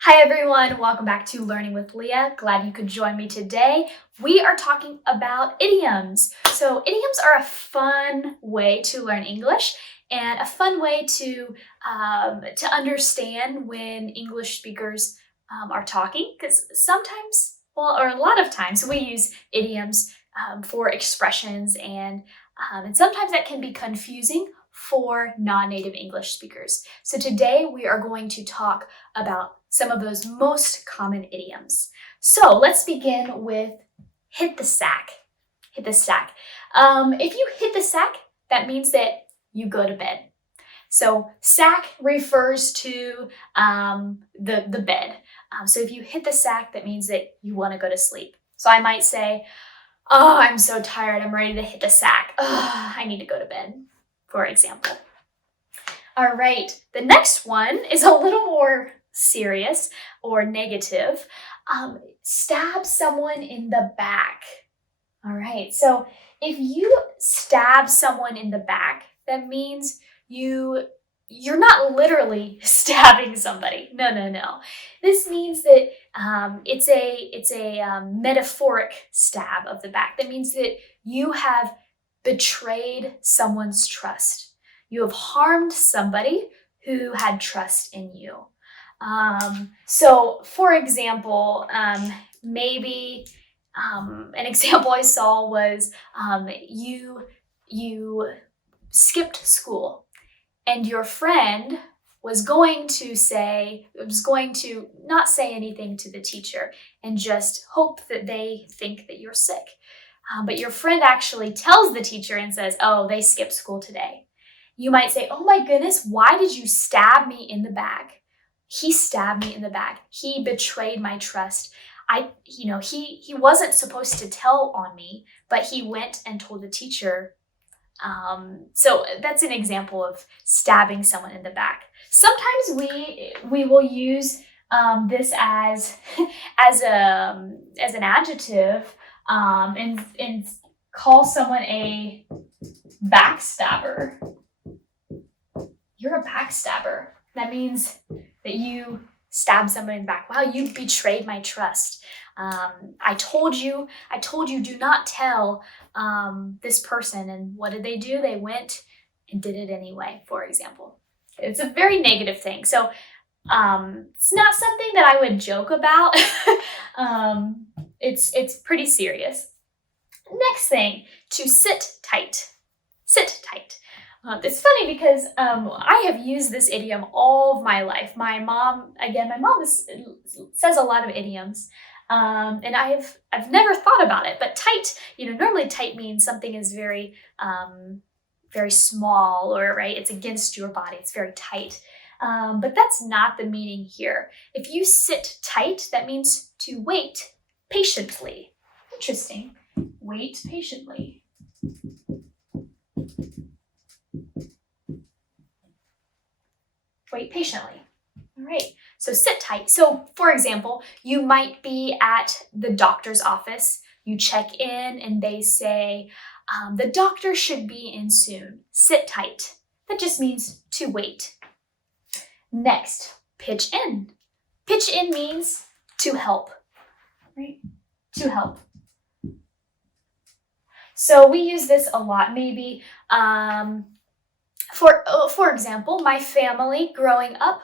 Hi everyone, welcome back to Learning with Leah. Glad you could join me today. We are talking about idioms. So idioms are a fun way to learn English and a fun way to understand when English speakers are talking, because sometimes, or a lot of times, we use idioms for expressions and sometimes that can be confusing for non-native English speakers. So today we are going to talk about some of those most common idioms. So let's begin with hit the sack. Hit the sack. If you hit the sack, that means that you go to bed. So sack refers to the bed. So if you hit the sack, that means that you want to go to sleep. So I might say, oh, I'm so tired. I'm ready to hit the sack. Oh, I need to go to bed, for example. All right, the next one is a little more serious or negative. Stab someone in the back. All right, so if you stab someone in the back, that means you're not literally stabbing somebody. No. This means that it's a metaphoric stab of the back. That means that you have betrayed someone's trust. You have harmed somebody who had trust in you. So for example, maybe an example I saw was you skipped school and your friend was going to not say anything to the teacher and just hope that they think that you're sick. But your friend actually tells the teacher and says, oh, they skipped school today. You might say, oh my goodness, why did you stab me in the back? He stabbed me in the back. He betrayed my trust. He wasn't supposed to tell on me, but he went and told the teacher. So that's an example of stabbing someone in the back. Sometimes we will use this as an adjective and call someone a backstabber. You're a backstabber. That means that you stab someone in the back. Wow, you betrayed my trust. I told you do not tell this person. And what did they do? They went and did it anyway, for example. It's a very negative thing. So it's not something that I would joke about. It's pretty serious. Next thing, to sit tight. Sit tight. It's funny because I have used this idiom all of my life. My mom says a lot of idioms, and I've never thought about it. But tight, normally tight means something is very, very small, or right, it's against your body. It's very tight. But that's not the meaning here. If you sit tight, that means to wait patiently. Interesting. Wait patiently. Wait patiently. All right, so sit tight. So for example, you might be at the doctor's office, you check in and they say, the doctor should be in soon. Sit tight. That just means to wait. Next, pitch in. Pitch in means to help, right? To help. So we use this a lot, maybe, for example, my family growing up,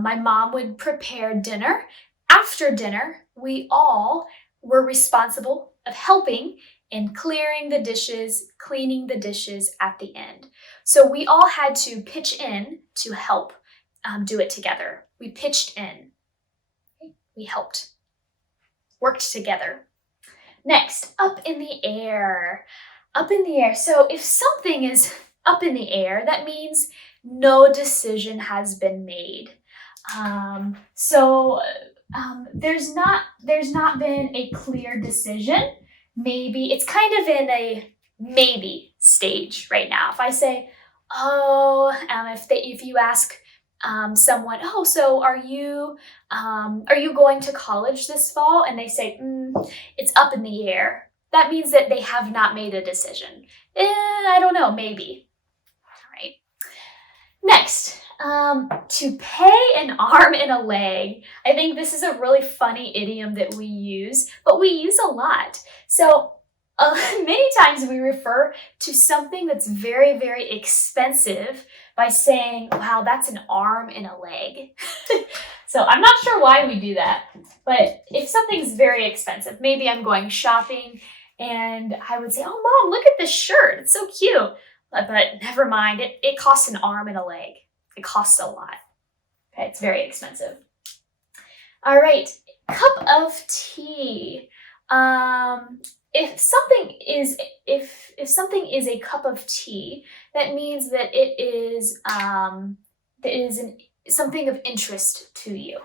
my mom would prepare dinner. After dinner, we all were responsible of helping in clearing the dishes, cleaning the dishes at the end. So we all had to pitch in to help do it together. We pitched in. We helped. Worked together. Next, up in the air. Up in the air. So if something is up in the air, that means no decision has been made. There's not been a clear decision. Maybe it's kind of in a maybe stage right now. If I say, if you ask someone, oh, so are you going to college this fall? And they say, it's up in the air. That means that they have not made a decision. I don't know, maybe. All right. Next, To pay an arm and a leg. I think this is a really funny idiom that we use, but we use a lot. So many times we refer to something that's very, very expensive by saying, wow, that's an arm and a leg. So I'm not sure why we do that, but if something's very expensive, maybe I'm going shopping and I would say, oh, Mom, look at this shirt. It's so cute. But never mind, it costs an arm and a leg. It costs a lot. Okay, it's very expensive. All right, cup of tea. If something is a cup of tea, that means that it is something of interest to you.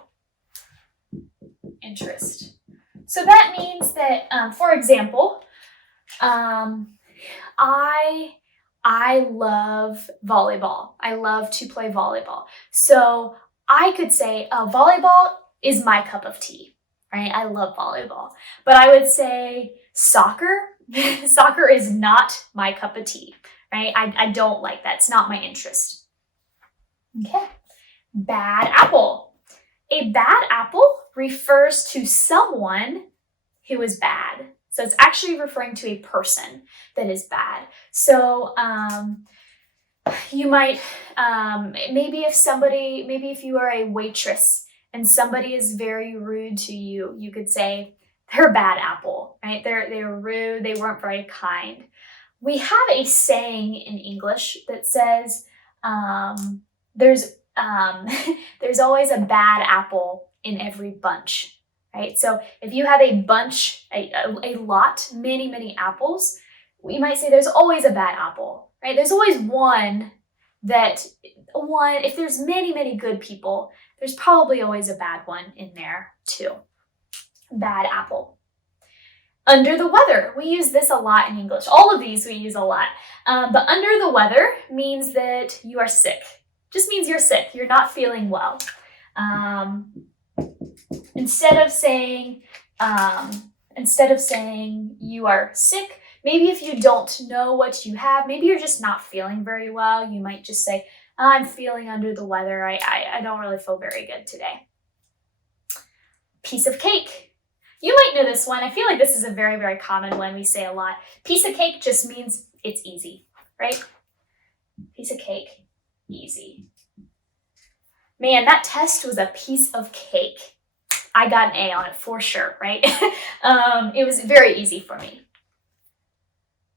Interest. So that means that, for example, I love volleyball. I love to play volleyball. So I could say volleyball is my cup of tea, right? I love volleyball. But I would say soccer, soccer is not my cup of tea, right? I don't like that. It's not my interest. Okay. Bad apple. A bad apple refers to someone who is bad. So it's actually referring to a person that is bad. So you might, maybe if you are a waitress and somebody is very rude to you, you could say they're a bad apple, right? They're rude, they weren't very kind. We have a saying in English that says there's always a bad apple in every bunch. Right? So if you have a bunch, a lot, many apples, we might say there's always a bad apple, right? There's always if there's many good people, there's probably always a bad one in there too. Bad apple. Under the weather. We use this a lot in English. All of these we use a lot. But under the weather means that you are sick. Just means you're sick. You're not feeling well. Instead of saying you are sick, maybe if you don't know what you have, maybe you're just not feeling very well, you might just say, I'm feeling under the weather. I don't really feel very good today. Piece of cake. You might know this one. I feel like this is a very, very common one we say a lot. Piece of cake just means it's easy, right? Piece of cake, easy. Man, that test was a piece of cake. I got an A on it for sure, right? It was very easy for me.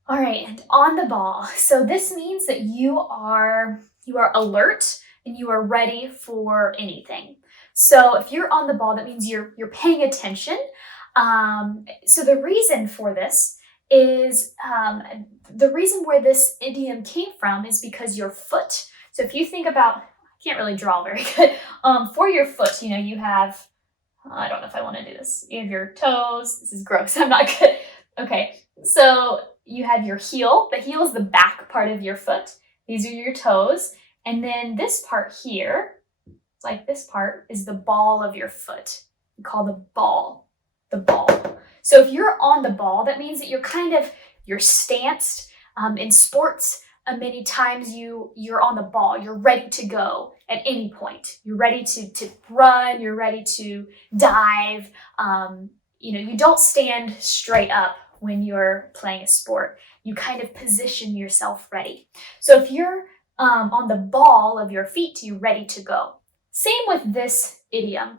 All right, and on the ball. So this means that you are alert and you are ready for anything. So if you're on the ball, that means you're paying attention. So the reason for this is, the reason where this idiom came from is because your foot. So if you think about, I can't really draw very good. For your foot, you have, I don't know if I want to do this. You have your toes. This is gross. I'm not good. Okay, so you have your heel. The heel is the back part of your foot. These are your toes. And then this part here, like this part, is the ball of your foot. We call the ball. So if you're on the ball, that means that you're stanced. In sports, many times you're on the ball. You're ready to go at any point. You're ready to run. You're ready to dive. You don't stand straight up when you're playing a sport. You kind of position yourself ready. So if you're on the ball of your feet, you're ready to go. Same with this idiom.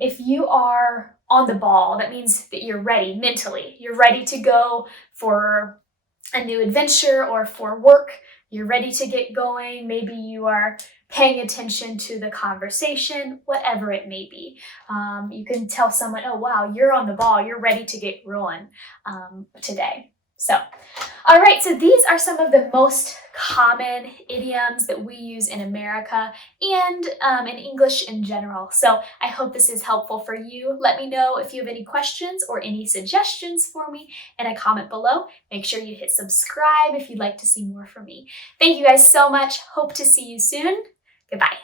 If you are on the ball, that means that you're ready mentally. You're ready to go for a new adventure or for work. You're ready to get going. Maybe you are paying attention to the conversation, whatever it may be. You can tell someone, oh, wow, you're on the ball. You're ready to get rolling today. So, all right, so these are some of the most common idioms that we use in America and in English in general. So I hope this is helpful for you. Let me know if you have any questions or any suggestions for me in a comment below. Make sure you hit subscribe if you'd like to see more from me. Thank you guys so much. Hope to see you soon. Goodbye.